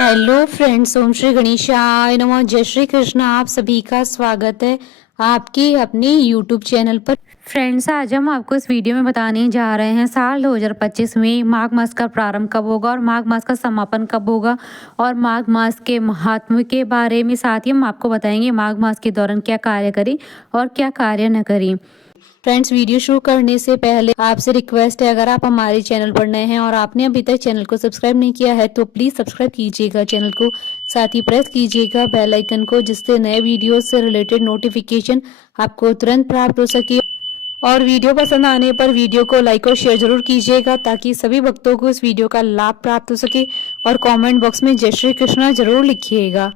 Hello friends, ओम श्री गणेशाय नमः। जय श्री कृष्ण। आप सभी का स्वागत है आपके अपने यूट्यूब चैनल पर। फ्रेंड्स, आज हम आपको इस वीडियो में बताने जा रहे हैं साल 2025 में माघ मास का प्रारंभ कब होगा और माघ मास का समापन कब होगा और माघ मास के महात्म के बारे में। साथ ही हम आपको बताएंगे माघ मास के दौरान क्या कार्य करें और क्या कार्य न करें। फ्रेंड्स, वीडियो शुरू करने से पहले आपसे रिक्वेस्ट है, अगर आप हमारे चैनल पर नए हैं और आपने अभी तक चैनल को सब्सक्राइब नहीं किया है तो प्लीज़ सब्सक्राइब कीजिएगा चैनल को। साथ ही प्रेस कीजिएगा बेल आइकन को, जिससे नए वीडियो से रिलेटेड नोटिफिकेशन आपको तुरंत प्राप्त हो सके। और वीडियो पसंद आने पर वीडियो को लाइक और शेयर जरूर कीजिएगा ताकि सभी भक्तों को इस वीडियो का लाभ प्राप्त हो सके। और कमेंट बॉक्स में जय श्री कृष्णा जरूर लिखिएगा।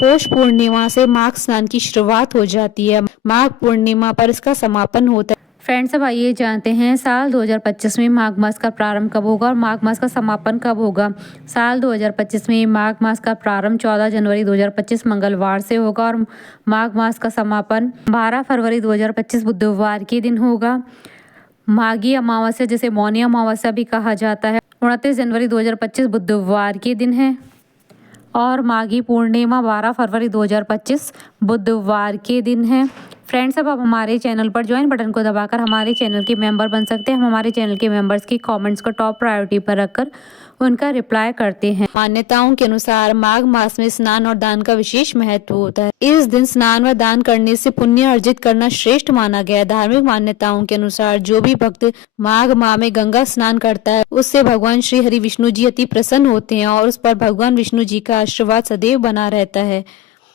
पौष पूर्णिमा से माघ स्नान की शुरुआत हो जाती है। माघ पूर्णिमा पर इसका समापन होता है। फ्रेंड्स, अब आइए जानते हैं साल 2025 में माघ मास का प्रारंभ कब होगा और माघ मास का समापन कब होगा। साल 2025 में माघ मास का प्रारंभ 14 जनवरी 2025 मंगलवार से होगा और माघ मास का समापन 12 फरवरी 2025 बुधवार के दिन होगा। माघी अमावस्या, जिसे मौनी अमावस्या भी कहा जाता है, 29 जनवरी 2025 बुधवार के दिन है और माघी पूर्णिमा 12 फरवरी 2025 बुधवार के दिन है। फ्रेंड्स, अब आप हमारे चैनल पर ज्वाइन बटन को दबाकर हमारे चैनल के मेंबर बन सकते हैं। हम हमारे चैनल के मेंबर्स की कमेंट्स को टॉप प्रायोरिटी पर रखकर उनका रिप्लाई करते हैं। मान्यताओं के अनुसार माघ मास में स्नान और दान का विशेष महत्व होता है। इस दिन स्नान व दान करने से पुण्य अर्जित करना श्रेष्ठ माना गया है। धार्मिक मान्यताओं के अनुसार जो भी भक्त माघ माह में गंगा स्नान करता है उससे भगवान श्री हरि विष्णु जी अति प्रसन्न होते हैं और उस पर भगवान विष्णु जी का आशीर्वाद सदैव बना रहता है।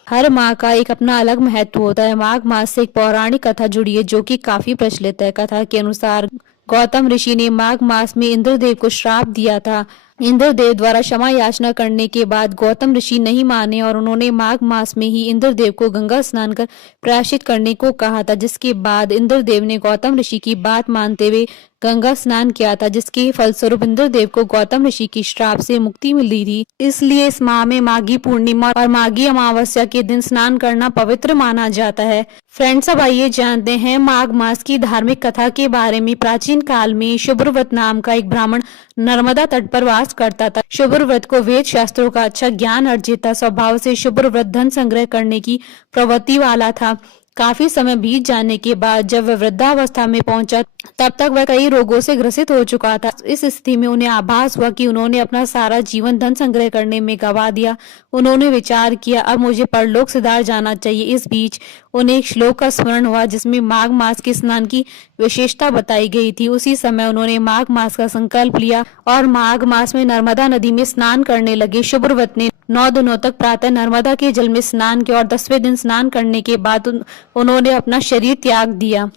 हर माह का एक अपना अलग महत्व होता है। माघ मास से एक पौराणिक कथा जुड़ी है जो कि काफी प्रचलित है। कथा के अनुसार गौतम ऋषि ने माघ मास में इंद्रदेव को श्राप दिया था। इंद्रदेव द्वारा क्षमा याचना करने के बाद गौतम ऋषि नहीं माने और उन्होंने माघ मास में ही इंद्रदेव को गंगा स्नान कर प्रायश्चित करने को कहा था, जिसके बाद इंद्रदेव ने गौतम ऋषि की बात मानते हुए गंगा स्नान किया था, जिसके फलस्वरूप इंद्रदेव को गौतम ऋषि की श्राप से मुक्ति मिली थी। इसलिए इस माह में माघी पूर्णिमा और माघी अमावस्या के दिन स्नान करना पवित्र माना जाता है। फ्रेंड्स, अब आइए जानते हैं माघ मास की धार्मिक कथा के बारे में। प्राचीन काल में शुभ्रव्रत नाम का एक ब्राह्मण नर्मदा तट पर वास करता था। शुभ्रव्रत को वेद शास्त्रों का अच्छा ज्ञान अर्जित था। स्वभाव से शुभ्रव्रत धन संग्रह करने की प्रवृत्ति वाला था। काफी समय बीत जाने के बाद जब वह वृद्धावस्था में पहुंचा तब तक वह कई रोगों से ग्रसित हो चुका था। इस स्थिति में उन्हें आभास हुआ कि उन्होंने अपना सारा जीवन धन संग्रह करने में गवा दिया। उन्होंने विचार किया, अब मुझे परलोक सिधार जाना चाहिए। इस बीच उन्हें एक श्लोक का स्मरण हुआ जिसमें माघ मास के स्नान की विशेषता बताई गई थी। उसी समय उन्होंने माघ मास का संकल्प लिया और माघ मास में नर्मदा नदी में स्नान करने लगे। शुभ्रव्रत ने 9 दिनों तक प्रातः नर्मदा के जल में स्नान किया और 10वें दिन स्नान करने के बाद उन्होंने अपना शरीर त्याग दिया।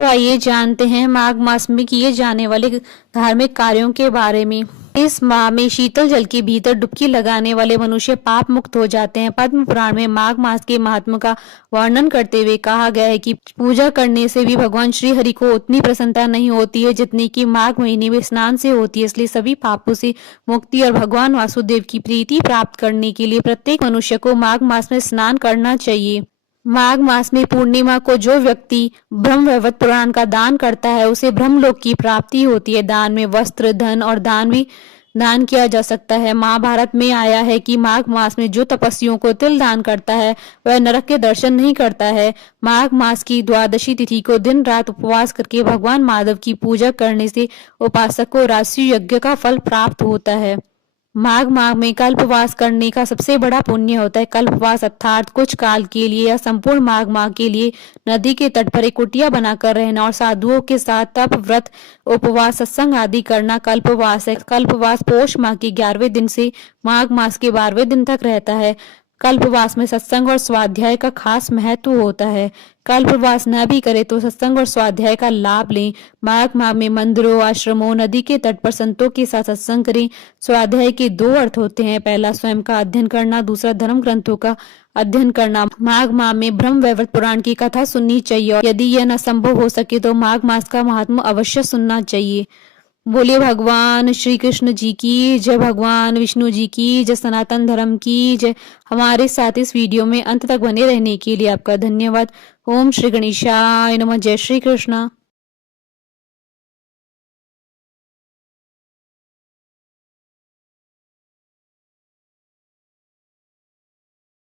तो आइए जानते हैं माघ मास में किए जाने वाले धार्मिक कार्यों के बारे में। इस माह में शीतल जल के भीतर डुबकी लगाने वाले मनुष्य पाप मुक्त हो जाते हैं। पद्म पुराण में माघ मास के महात्म का वर्णन करते हुए कहा गया है कि पूजा करने से भी भगवान श्री हरि को उतनी प्रसन्नता नहीं होती है जितनी कि माघ महीने में स्नान से होती है। इसलिए सभी पापों से मुक्ति और भगवान वासुदेव की प्रीति प्राप्त करने के लिए प्रत्येक मनुष्य को माघ मास में स्नान करना चाहिए। माघ मास में पूर्णिमा को जो व्यक्ति ब्रह्मवैवर्त पुराण का दान करता है उसे ब्रह्मलोक की प्राप्ति होती है। दान में वस्त्र, धन और दान भी दान किया जा सकता है। महाभारत में आया है कि माघ मास में जो तपस्वियों को तिल दान करता है वह नरक के दर्शन नहीं करता है। माघ मास की द्वादशी तिथि को दिन रात उपवास करके भगवान माधव की पूजा करने से उपासक को राशि यज्ञ का फल प्राप्त होता है। माघ माह में कल्पवास करने का सबसे बड़ा पुण्य होता है। कल्पवास अर्थात कुछ काल के लिए या संपूर्ण माघ माह के लिए नदी के तट पर एक कुटिया बनाकर रहना और साधुओं के साथ तप, व्रत, उपवास, सत्संग आदि करना कल्पवास है। कल्पवास पौष माह के 11वें दिन से माघ मास के 12वें दिन तक रहता है। कल्पवास में सत्संग और स्वाध्याय का खास महत्व होता है। कल्पवास न भी करे तो सत्संग और स्वाध्याय का लाभ लें। माघ माह में मंदिरों, आश्रमों, नदी के तट पर संतों के साथ सत्संग करें। स्वाध्याय के 2 अर्थ होते हैं, पहला स्वयं का अध्ययन करना, दूसरा धर्म ग्रंथों का अध्ययन करना। माघ माह में ब्रह्मवैवर्त पुराण की कथा सुननी चाहिए और यदि यह न संभव हो सके तो माघ मास का महात्म्य अवश्य सुनना चाहिए। बोले भगवान श्री कृष्ण जी की जय, भगवान विष्णु जी की जय, सनातन धर्म की जय। हमारे साथ इस वीडियो में अंत तक बने रहने के लिए आपका धन्यवाद। ओम श्री गणेशाय नमः। जय श्री कृष्ण।